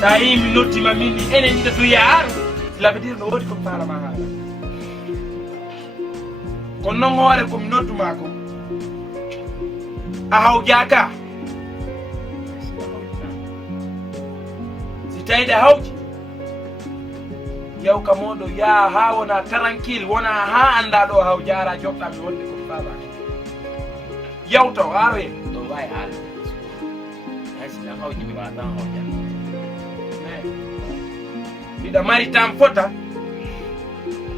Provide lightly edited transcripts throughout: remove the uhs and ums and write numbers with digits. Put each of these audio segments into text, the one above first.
Sai mi notti ma mini enen da tu yaaru la veut dire no wodi ko fala ma hala kon non hoore ko mi noddu mako a haw jaaka si tayde hawji yaw kamodo ya ha wona tranquille wona ha anda do haw jaara jokta mi wonde ko fala yaw to aro e do way hal hay sila hawji mi wata hawja ida mari tam fota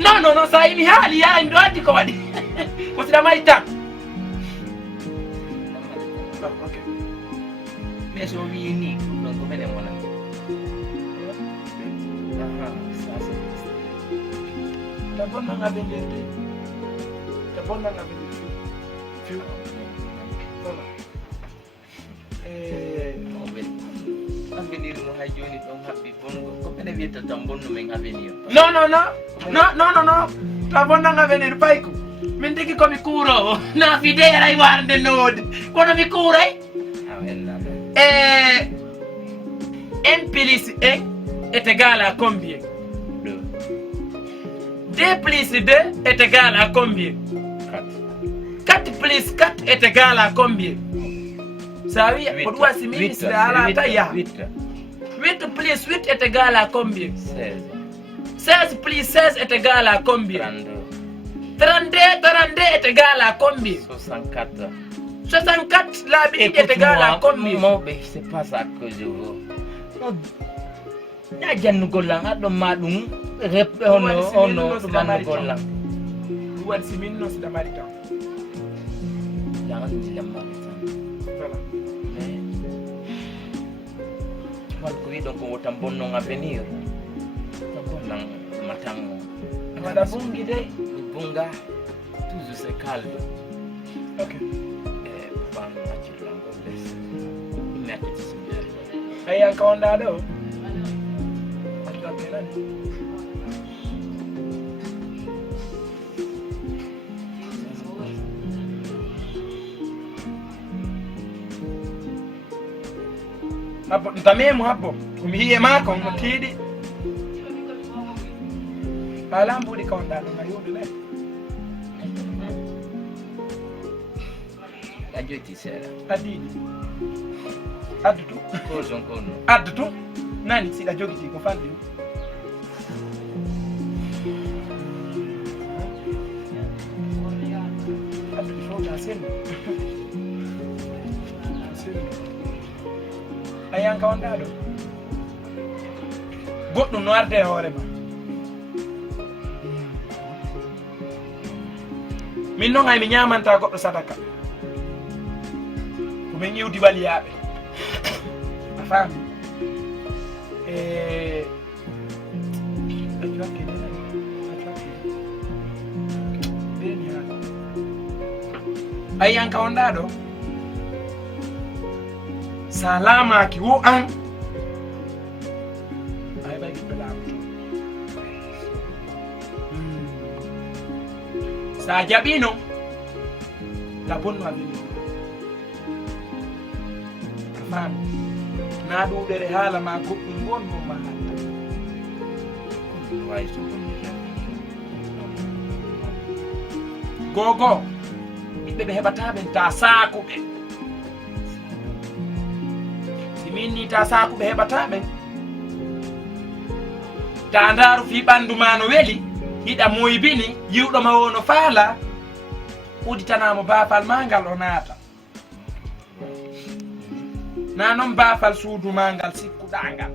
no sai mi hali ya ndo andi ko wadi ko sida mari tam okay meso wi ni don ko mene wona sasa tabonna ngabendete fiu voilà avenir no hay joni don habbi bongo ko bene wieta tam bonno men avenir no tabonna ngavenir payko min digi ko mi kuro na fidera I warde node kono mi kuray n plus 1 est égal à combien 2 plus 2 est égal à combien 4 plus 4 est égal à combien ça veut dire pour si mi sera ala taya 8 plus 8 est égal à combien 16 plus 16 est égal à combien 32 est égal à combien 64 la vie est égal à combien non c'est pas ça que je veux na jannu golang ado madum rep ono man golang duwan simin no sida mari tan jangan dilemma voilà wal ko wi donc wotam bonno ngavenir golang matango ada bungi de bunga toujours c'est calme okay pan machilango les metti simbere ayan ka onda do hapo ntamemu hapo umihiye mako mutidi alambu likonda no mayudu le ajoti sera adidi adutu ko zonkono adutu nani sida jogi ko fandi ayan ka wanda do goddo no arde hoore ma min non ay mi nyamanta goddo sadaka ko men yewdi baliyabe afam ayan ka wanda do salama ki wo an ay ba ki belaam sa jabino la bonno avini afam na do dere hala ma ko dum wonno ma hatta way so gogo be hebata ben ta saako be minni ta saako be hebata be ta ndaru fi bandu mano weli hida moybini yiwdo ma wono faala uditanamo baafal mangal onata nanon baafal suudu mangal sikkudangal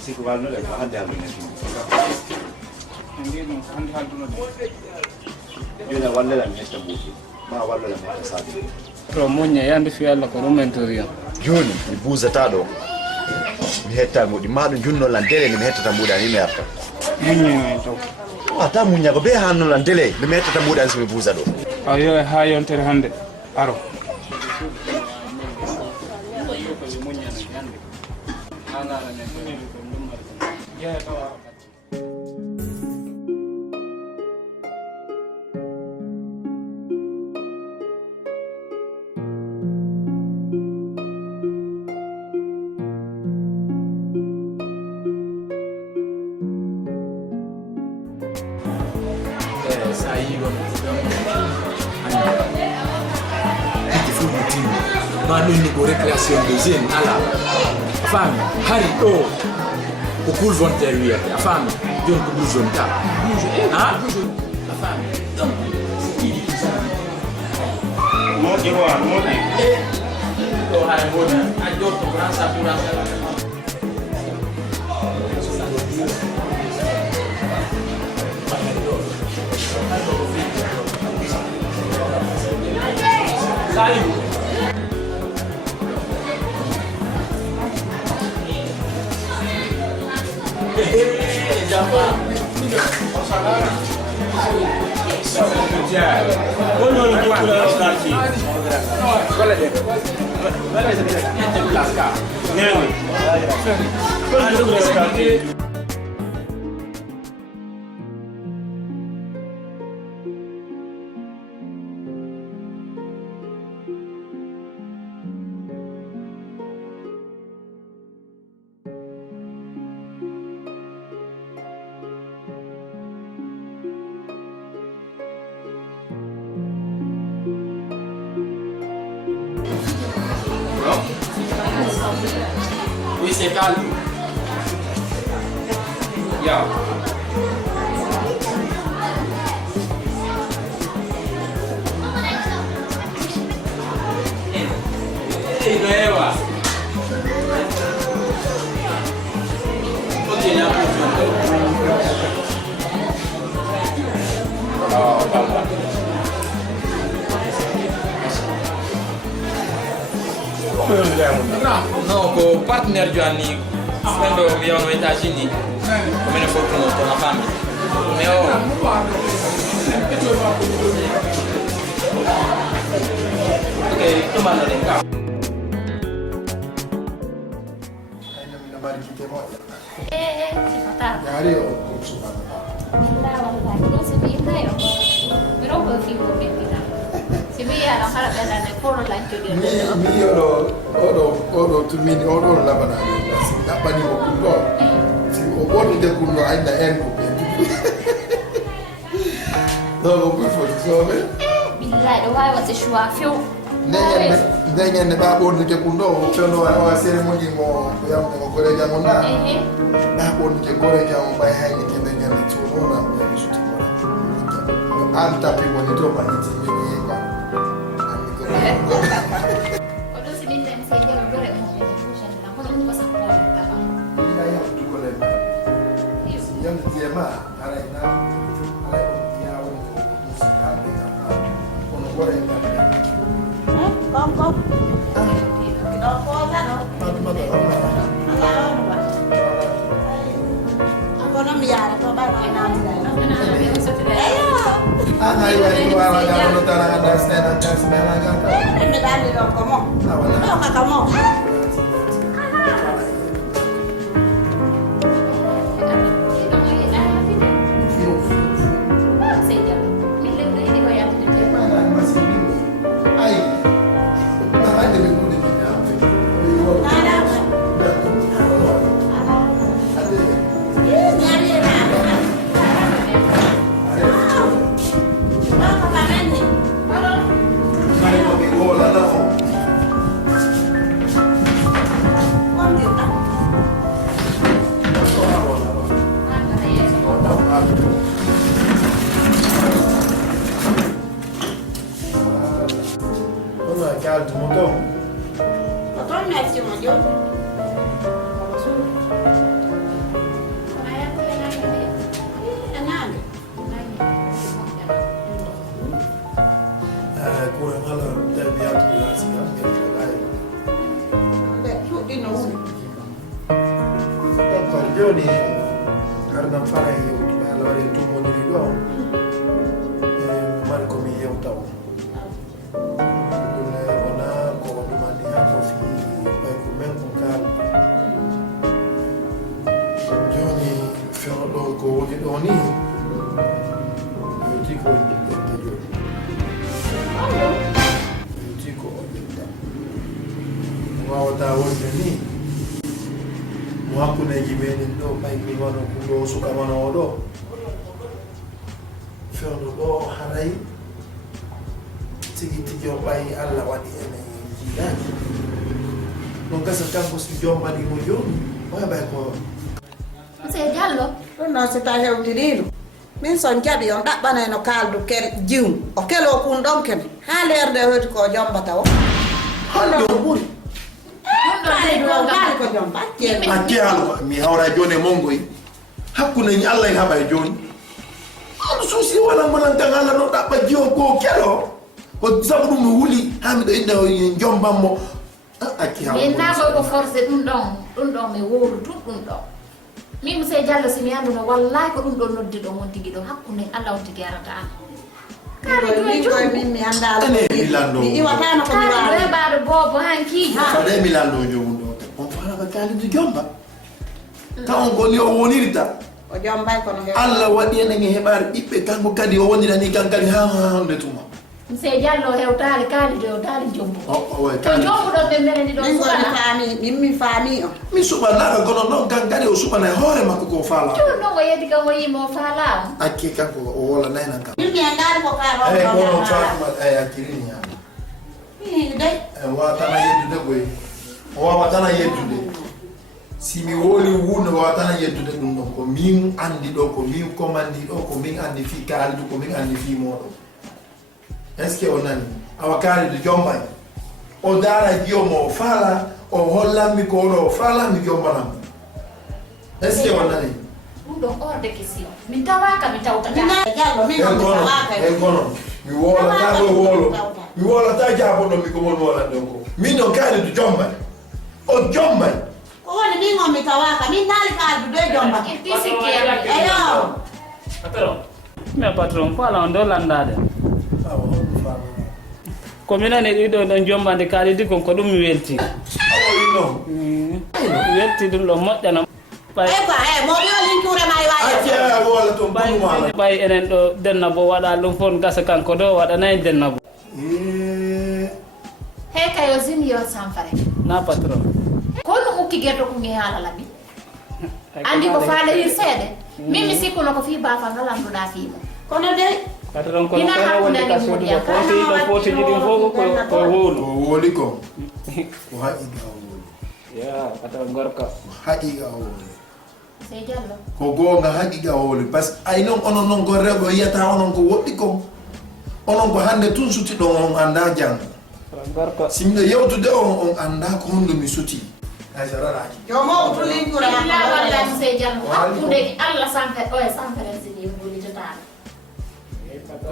Siku wala le ko hande amene fi. Ndino hande halduno Yona wala la meta buti. Ma wala la meta sabi. Pro munya yambi fi alla ko rumen toriya. joni mi buusata ɗo mi hetta muɗi maɗum junnolan dele nde mi hettata mbuɗani mi arta muññen to ata muññago be hannolan dele nde mi hettata mbuɗani somi buusa ɗo yo ha yontere hannde aro Ko récréation de jeunes ala afami hari ɗo ko cool volontaire wiyete afami joni ko blouson ta ha afami donc moƴƴi ko an moƴƴi ɗo hay moɗi a jotto grand sapoura Salut. Oui, c'est calme. Yeah. Hey, nueva. Ok, ya non, ko partenaire joanni fendo mi yawno États-Unis ko minen fof to na famille mais o ok ɗumano ɗen ka Magari ho consumato. Non si vede io. Però poi figo vendita. Si vede la cara bella nel foro l'anche di mi oɗo tumini oɗo labanani si ɗaɓɓanimo kulɗo si o ɓornide kulɗo anda en ko ɓe donc o ɓuri foti soɓe billahi ɗo wawi watte choix few ndeñande ɓa ɓornike kulɗo o fewno awa cérémonie mo yamde mo goreja mo na ɓa ɓornike goreja mo ɓay hayni kende ñande sonona ɓe sutimora an tapi woni to baniti mini quoi Odo si dinda mi sai jelo dore mo be fusion na ko ko sa ko ta ba. ila ya tuko le si yang tiema ara ina ara ya woni ko musika de ono gore ina Bom. Kita pola no. Ako na miyara ko ba na ina. Ana iwa iwa la no tara understand and just me la ga. Me dale lo como. No ka como. D'accord, joni arnam fara e yewtude Allah waɗi en tumodiri ɗo mari komi yewta o ɗum wona ko ɗumani ha ko fi ɓay ko men ko kaal joni fewo ɗo ko woni ɗo ni yewti ko ƴetta joni yewti ko o ƴetta wawata wonde ni mo hakkuneji meɗen ɗo ɓayki wano kuɗo suka wano o ɗo fewno ɗo haray tigi tigi o ɓayi Allah waɗi ene jiiɗaki ɗum gasa kanko si joom waɗimo joni o heɓay ko Monsieur Diallo ɗum noon so taw hewtiriino min son jaɓi on ɗaɓɓanay no kaaldu ken jiwm o kelo kun ɗon kene haa leerde hoti ko jombata o hande o ɓuuri kaali ko jomba acce haalo mi hawra joni e mongoy hakkuneji Allah en haɓay joni aɗa suusi wona monan tan Allah ɗo ɗaɓɓa jiwo ko kelo ko sabu ɗum mi wuuli ha miɗo inna jombanmo acci min naɓoy ko forcé ɗum ɗon mi wowru tun ɗum ɗon min Monsieur Diallo somi anduno wallahi ko ɗum ɗon noddi ɗo won tigui ɗo hakkude Allah on tigui arata an min mi andano ene milando mi iwatano ko mi kaali wawi weɓaɗo bobo hankiiji fade milando jomum ɗo on fanaka kalide jomba ta on goni o wonirta o jombay kono hew Allah waɗi enen e heɓare ɓiɓɓe kanko kadi o wonirani kan kadi ha hande tuma Monsieur Diallo hewtali kaalide o taali jombu way to jombuɗon ɓe mbeɗeni ɗon min goni suɓana faami min mi faami on mi suɓanaɗo kono noon kan kadi o suɓana e hoore makko ko faala cuur ɗon o yeddi kam o yimo faala on acce kanko o wolanaynan kam min mi andani ko kaa eyyi kono ɗon Fatima ay akkirini yama min dey wawatana yeddude koye o wawatana yeddude si mi woli hunde wawatana yeddude ɗum ɗon ko min andi ɗo ko min commandi ɗo ko min andi fi kaalidu ko min andi fi moɗo est ce que o nani awa kaalidu jombay o daara jiyomo o faala o hollanmi ko oɗo o faalami jombanam est ce que o nani ɗum ɗon hors de question min tawaka mi tawtata Diallo min on mi tawaka e gono mi wolata ɗo wolo mi wolata jaboɗo mi ko mon wolan ɗon ko min ɗon kaalidu jombay o jombay ko woni min on mi tawaka min naali kaaldu ɗo jomba irti sikkiyam eyo mais patron fo ala on ɗo landade awa honɗum faama ko minani ɗiɗo ɗon jombande kaalidi kon ko ɗum mi welti awoyi noon mi welti ɗum ɗo moƴƴana e quoi e mo ɓiyo lincure ma acce wawi a wola toon bumala ɓay enen ɗo denna bo waɗa ɗum fof gasa kanko ɗo waɗanayi denna bo he kayo zini yo sanfare na patron kono ukki guerto ko ngi haala laɓi andi ko faala hir seeɗe min mi sikkuno ko fi bafa ngalanduɗa fiimo kono dey patron kono Ina kono wonde ka hakkunde suudu ni ko foti ɗo fotiji ɗin fof ko wolu o wooli ko ko haqiqa o wooli ya patron gorka ko haqiqa o wooli Sey Diallo ko goonga haqiqa o wooli par ce que ay noon onon noon ko rewɓe o yiyata onon ko woɗɗi ko onon ko hannde tun suti ɗon on annda janngo gorka si miɗo yewtude on annda ko honno mi suti hay so raraji jomo to lincure illa wallahi ma Sey Diallo hakkude Allah sanfere o e sanfere sini wulitotano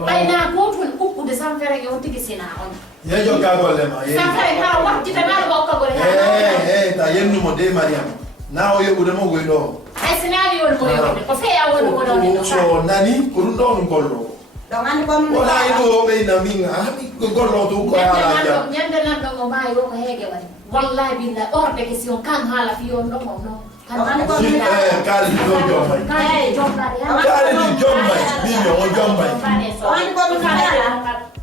ɓayna gotol ukkude sanfere o tigi sina on yejo ka golle ma sanfere kala wattitanaɗo ma ukkagole ta yennumo de mariama na o yoɓudemo goy ɗo hay sinani woni ko yowde ko feeya woni wonone ɗo so nani ko ɗum ɗo on gollo ɗon andi ko min wona ino ɓeyna min haɓi gollo to ko haala jam ñande nanɗo mo maayi o ko heege waɗi wallahi billahi hors de question kan haala fiyon ɗo mom noon kaalidi ɗo jombay kaye jombade kaalidi jombay mino o jombay andi ko min faala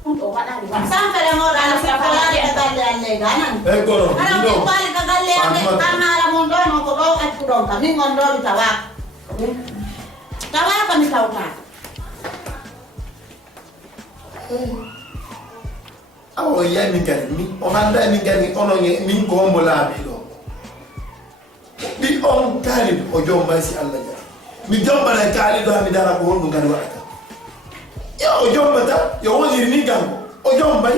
ɗum ɗo waɗani wa sanfere moɗo ana sikko yaade ka galle alleyga anan e gono ana ɗiɗo min paali ka galle ande an haala mum ɗo noon ko ɗo accu ɗon ka min on ɗo mi tawaka tawaka mi tawtaka awo yiya min gari mi o handa min gari onon min ko hombo laaɓi ɗo ɗi on kaalido o jombay si Allah jaa mi jombana kaalido ha mi dara ko honɗum gari waɗata yo o jombata yo woniri ni kanko o jombay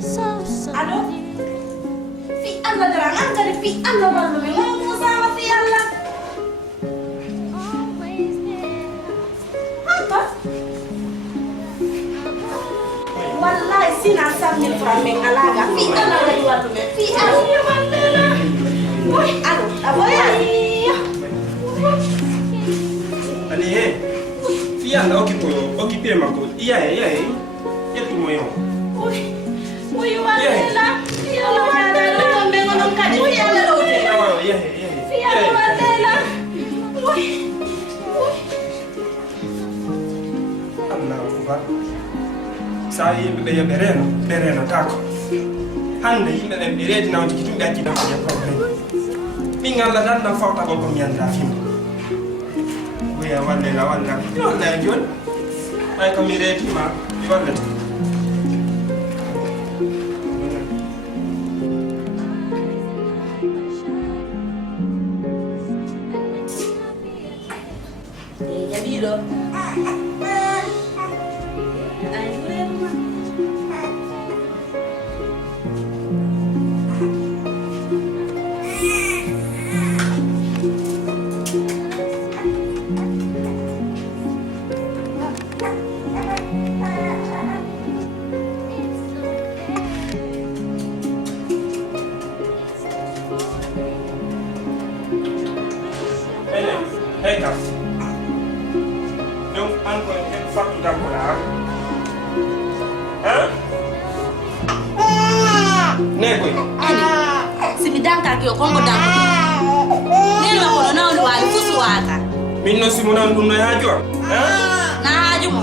So bandiraaɓe an kadi fi Allah walluɓe mo Moussa fi Allah hanka wallahi sina 100 000 francs min alaga fi Allah kadi walluɓe fi Allah wallela oy alo aboya Ani he. Fia na occupé mako. Iya. Yetu moyo. Oy wallela fi Allah wallela tombe ngonon kadi fi Allah lawte Iya. fi Allah wallela oy Allah kubar. Sa yimɓe ɓe bereno tako. Hande yimɓe ɓe reedi nawti kitum ɓe accida ko probléme. Min Allah dan na fawta ko mi anda fimde. Oya wallela walla. Walla joni. Ay ko mi reetima mi wallata. Jabido Hey, Kaf. Donc, encore une fois, tout d'accord là. Hein? Nego. simi danka ki kongo danko nelo ko na on wali fusu waka Minno simona ndunno yajo. Hein? na haju mo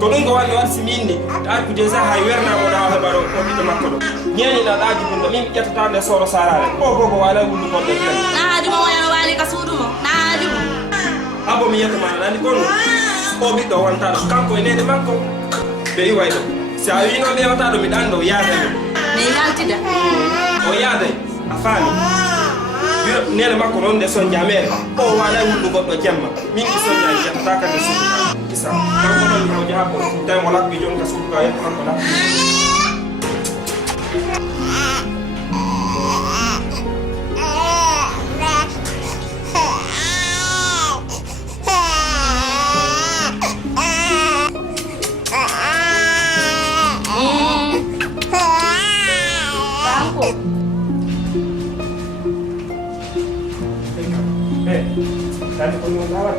Ko ɗum ko walli wat simindi. Ta ku desa hay werna mo dawa baro ko biddo makko do. Nyeni na laaji bunda min ƴettata nde soro sarare. Ko wala wundu ko de. na haju mo wali ka sudu mo na haju mo Abo mi yetta man nandi kono. O biddo wonta kanko e nede makko. Be yi waydo. Sa wi no be wata do mi dando yaade mi. me yaltida O yaade afani. Biro nele makko non de son jamere. O wala wundu goddo jemma. Min ki son jani jatta ka de sudu. Isa. Kanko non mo jahabo. Tay mo lakbi jon ka sudu ka yetta kanko la. Tadi ko no lawat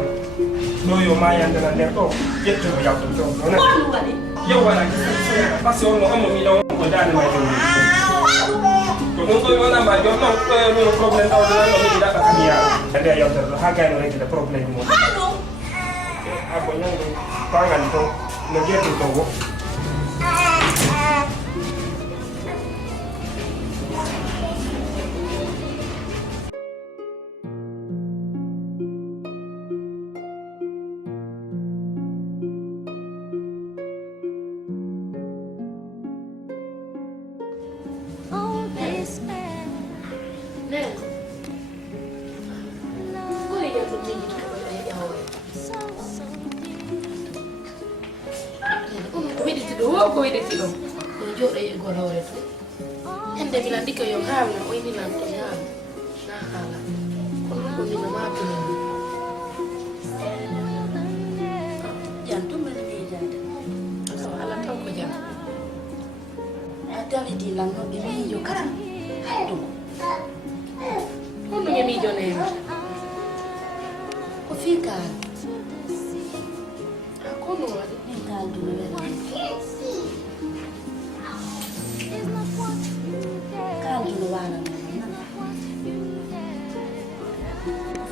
no yo mayande na nder to yetto mo yawto to non ko wali yo wala parce que on mo mi daw ko dane ma jom ko non ko wala ma jom no no problème taw de no mi da ka kamiya ande yawto ha ga no rek de problème mo hanu ha ko nyando pangal to no jetto to go ko wedeti ɗo ko joɗo e golore to hande mi landi ko yo haalna o ini lam to yaama na haala kono ɗum mino mabino jan tum men mi jande so ala tan ko jam a tawi di lan no be mi yo kala haddu honno mi miijo nemi ko fi kal kono waɗi min kal dum be kal dum wana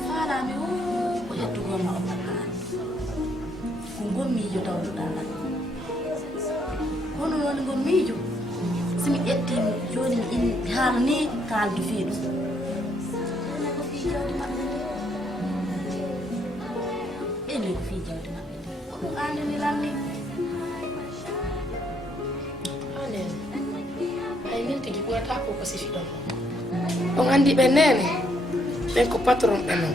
fala mi ko yettu go ma o ko gommi jo taw dala hono non gommi jo simi etti joni mi in haala ni kal du fi dum ko fi jodi mabbe ene ko fi jodi mabbe ko ande ni landi anen ay min tigi ɓurata ko ko sifi ɗon on andi ɓe nene ɓen ko patron ɓe non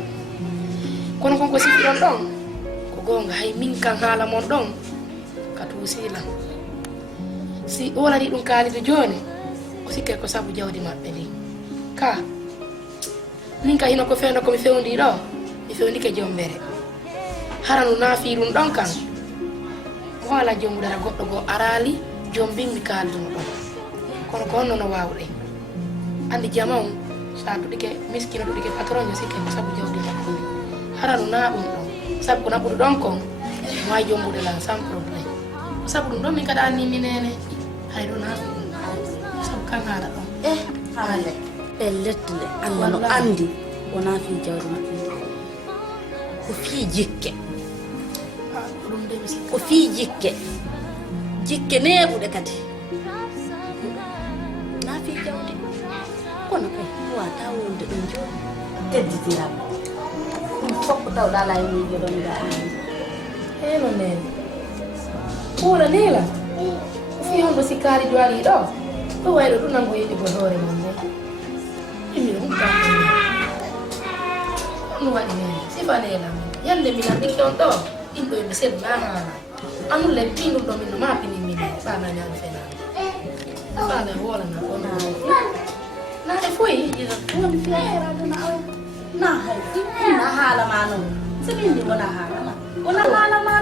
kono konko sifi ɗon ɗon ko gonga hay min kan haala mon ɗon ka tuusilam si o waɗani ɗum kaalido joni o sikke ko saabu jawdi maɓɓe ndi ka min ka hino ko fendo ko mi fewndi ɗo mi fewndi ke jombere haranu naafi ɗum ɗon kan wala joomudara goɗɗo goo arali joom mbin mi kalduno ɗon kono ko honno no wawɗe andi jama on sa duɗike miskino duɗike patron jo sikke ko sabu jawdi makko ni haranu na ɗum ɗon sabu ko naɓuɗo ɗon kon wawi jombude lan sans probléme sabu ɗum ɗon min kada anni minene hay ɗo naafi ɗum sabu kan haala ɗon haale ɓe lettule allah no andi wona fi jawdi maɓɓe ko fii jikke ko fii jikke neeɓuɗe kadi na fii jawdi kono kay wata wonde ɗum joni tedditiram ɗum fof ko tawɗa ala e miijo ɗon ga andi heno nene ɓuura nila ko fii honɗo sikkari jwaɗi ɗo ɗo wayɗo ɗum nango yiɗi go hoore mon de immiɗo ɗum ɗum ɗum waɗi nene sifanela min yande min anndiki on ɗo ɗin ɗo yimɓe seeɗu na haala anulle pinɗum ɗo min no mapini mine ɓanañaɗo fenade ɓana wolana on naɗe foyi woni fiyaherade na hay na haala ma noon so min ndi wona haala ma wona haala ma